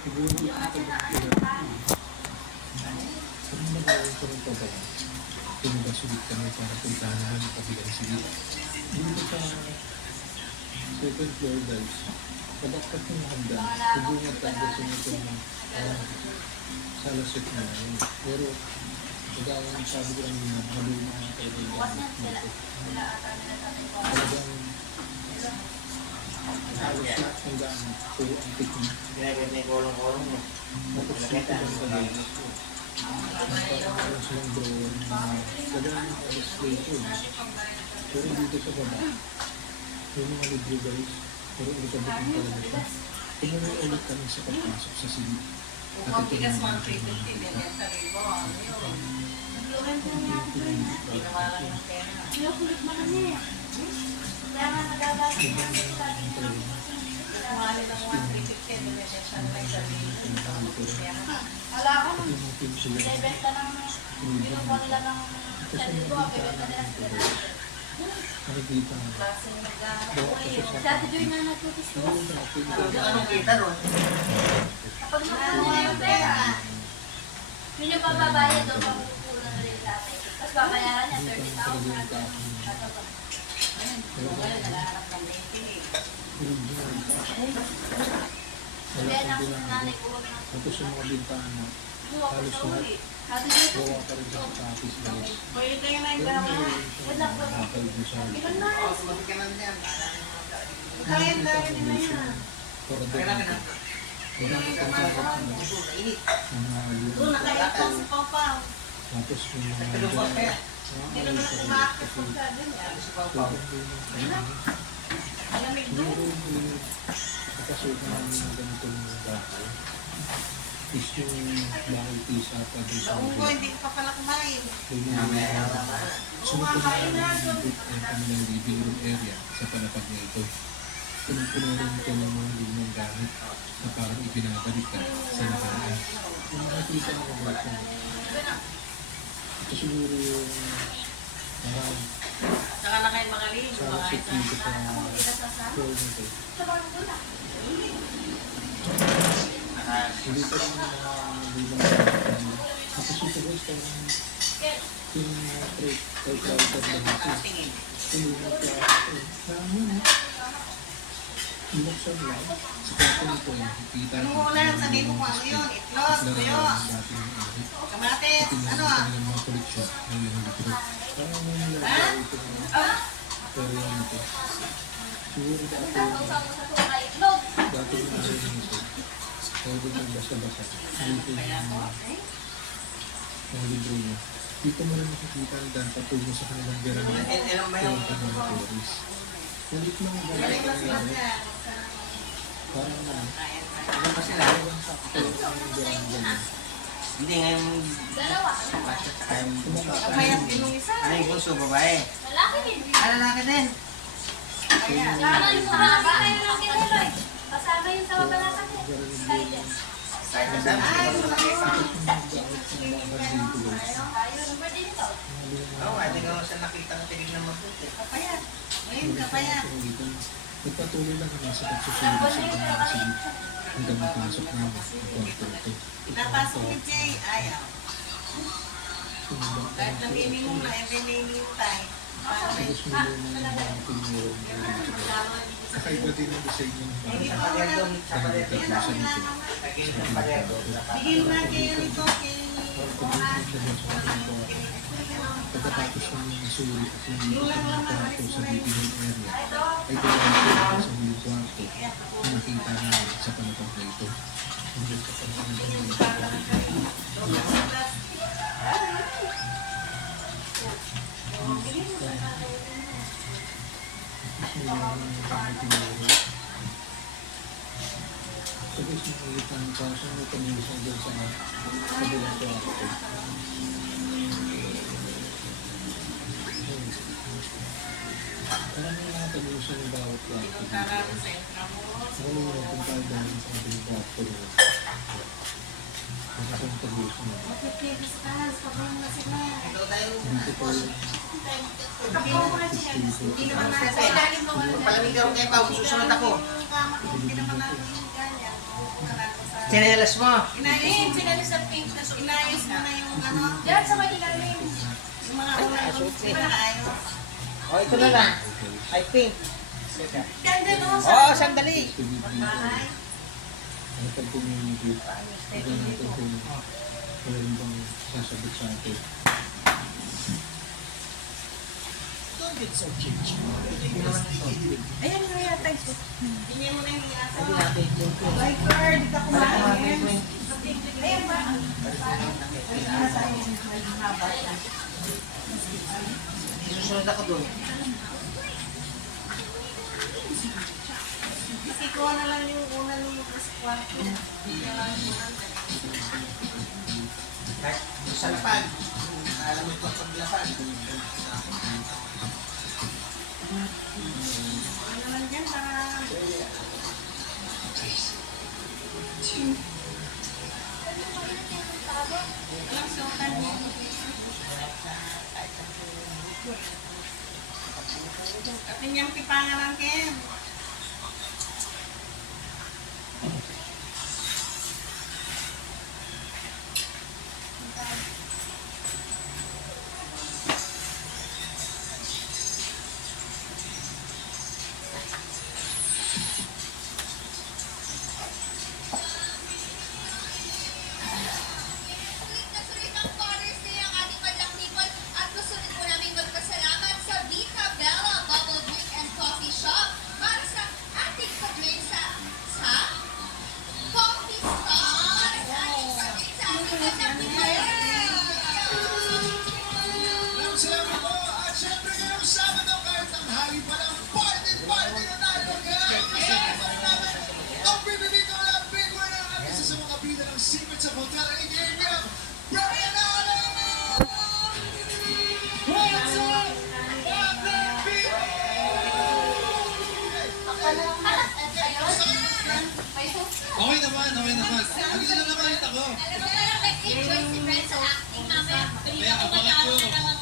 Siguro ito kung nagawin ko rin pa ba yan? Kung nagasulit kami para puntahan namin yung kabilang silid. Dito sa second floor guys, pag-apat ng hagdan, siguro nagtagas yung ito ng salasot na yun. Pero, pag-awa ng sabi ko lang yun, maluma ang talagang gamit dito. Talagang halos lahat ng gamit, puro antik na. Ginagawin na yung kolong-kolong mo. Tapos dito lang sa gamit ko. Parang meron silang drawer na gano'n yung illustration. Pero dito sa baba, yung mga libro guys, pero ulit-abot yung talaga siya. Tumulong ulit kami sa pagpasok sa silid. At ito yung mga Wala ko nung ibenta ng binukuha nila ng salito, ibenta nila sila na. nakikita mo. Dati Joy na nagtutustos. Anong kita nun? Kapag nakuha yung pera, yun yung papabayad doon, pakukulan na rin dati. Tapos babayaran niya 30,000. Ngayon, nalaharap ng meeting eh. Sabi na ako ng nanay ko, huwag na. Tapos yung mga bintana, Huwag halos sa lahat, uli. Sabi dito, gawa pa rin sa tapis guys. pwede nga na yung Pero gawin. meron siya nakakal mo sa Ilan na Oo, sumagot ka lang yan. kaya na rin na yan. korador nito. Marami kang kakak na Mainit. Doon, nakaita si Papa. tapos yung mga Pero pa kaya. Hindi naman ako umakit pagka doon. Si Papa. Malamig siguro doon. yung nakasuot namin ng ganitong bahay is yung bahay pisa pa doon sa Naunggo, mga hindi ka pa pala kumain. sunod ko namin yung bit ang kanilang living room area sa palapag na ito. Punong-puno rin ito ng mga lumang gamit na parang ibinabaliktad sa nakaraan. Yung makikita na mga ito. Ito siguro yung Saka na kayo mga libo, sa mga set dito sa floor nito. Hindi pa rin yung mga lumang gamit. Tapos ito guys, parang yung typewriter na dito. Tulungan ka ito. Saan mo na? Binuksan lang. Sa kapo nito, nakikita Ano mo lang, sabihin mo kung ano yun, itlog, tuyo, kamatis, ano ah? Ito yung mga koleksyon ng mga libro. Parang may nilagay ito ng area nito. Siguro dati yung narinig nito. Kaya dito yung basa-basa. Dito yung mga libro niya. Dito mo rin makikita ang dahil patungo sa kanilang veranda. Ilang ba Ito yung yung kanilang tourist. Kulit lang ang veranda. Parang ano, ano pa sila? parang sakto ang veranda niya. Hindi ngayon. Dalawa. Pasya tsaka yung Kamayat din yung isa. ano yung bunso, babae? Lalaki din. Ah, lalaki din. Kasama yung sa baba. Kasama yung sa baba na kami. Kahit na sabi. Tapos yung gamit ng mga dito guys. Ayun, number din ito. Oo, hindi ko siya nakita ng tingin na mabuti. Kapayat. Ngayon, kapayat. Nagpatuloy lang kami sa pagsusunod sa mga silid hanggang napasok namin ang kwarto ito. Napasok ni Jay, ayaw. Sumunod pa Kahit rin namiming mo na, every naming time. Tapos muli na yung mga pinuro dito. Kakaiba din ang design ng Hindi bahay. pa wala. Sa paderdo. Dahil ito sa dito. Nakinig ng paderdo. Bigyan na kayo nito kay... Parang pag-ibig siya sa ating kwarto. Pagkatapos ng masuri at nandito sa mga kwarto sa living room area, ay gawin sa huling kwarto na nakita namin sa panatang na ito. Hanggang sa pagkakas ng kwarto. So guys, nakikita niyo pa siya may pamilya dyan sa kabilang kwarto. Parang may mga pamilya ng bawat kwarto. Kararo sa intramuros. Ako lang yung kung tayo dahil sa ating kwarto. Kasi ang pamilya niya. Magpipigis ka, pagkakas na sila. Ikaw tayo. Dito po yung Kapag mo na siya. Hindi naman na sa ilalim mo. Palamig ako kay Pao, susunod ako. Hindi naman natin yung ganyan. Kararo sa... Sinelas mo. Inayos, sinalis sa pink na so inayos mo na yung ano, Diyan sa may ilalim. yung mga ulang ayos. O, ito na lang. I think. Ganda no, Oo, sandali. bahay. Nakapag-communicate. Tignan natin kung meron bang sasagot sa atin. Ayan nga yata ito. Hindi mo na yung yata. Hindi natin yung Like card, di ka kumain. Ayan ba? susunod ako doon. Isikuha na lang yung una nung sa kwarto. Sa lapad. Alam mo ito paglapad. Ano lang dyan para... Walang sukan niya. At yung pipangan lang, Ken. Sulit na sulit ang Father's Day ang ating madlang people at gusto rin po namin magpasalamat sa Vita Bella Bubble Drink and Coffee Shop para sa ating pa-drink sa coffee stop para sa ating pa-drink sa ating madlang people. Maraming salamat po. At syempre ngayong Sabado kahit tanghali pa lang, party na tayo guys! Kasama pa rin namin ang bibibito na big winner at isa sa mga bida ng Secrets of Hotel aka Brian Allen! What's up, Batman people? Ayun. Okay naman. Andito na naman ako. Alam mo na lang, nag-enjoy si Brent sa acting mamaya. Kaya abangan ko.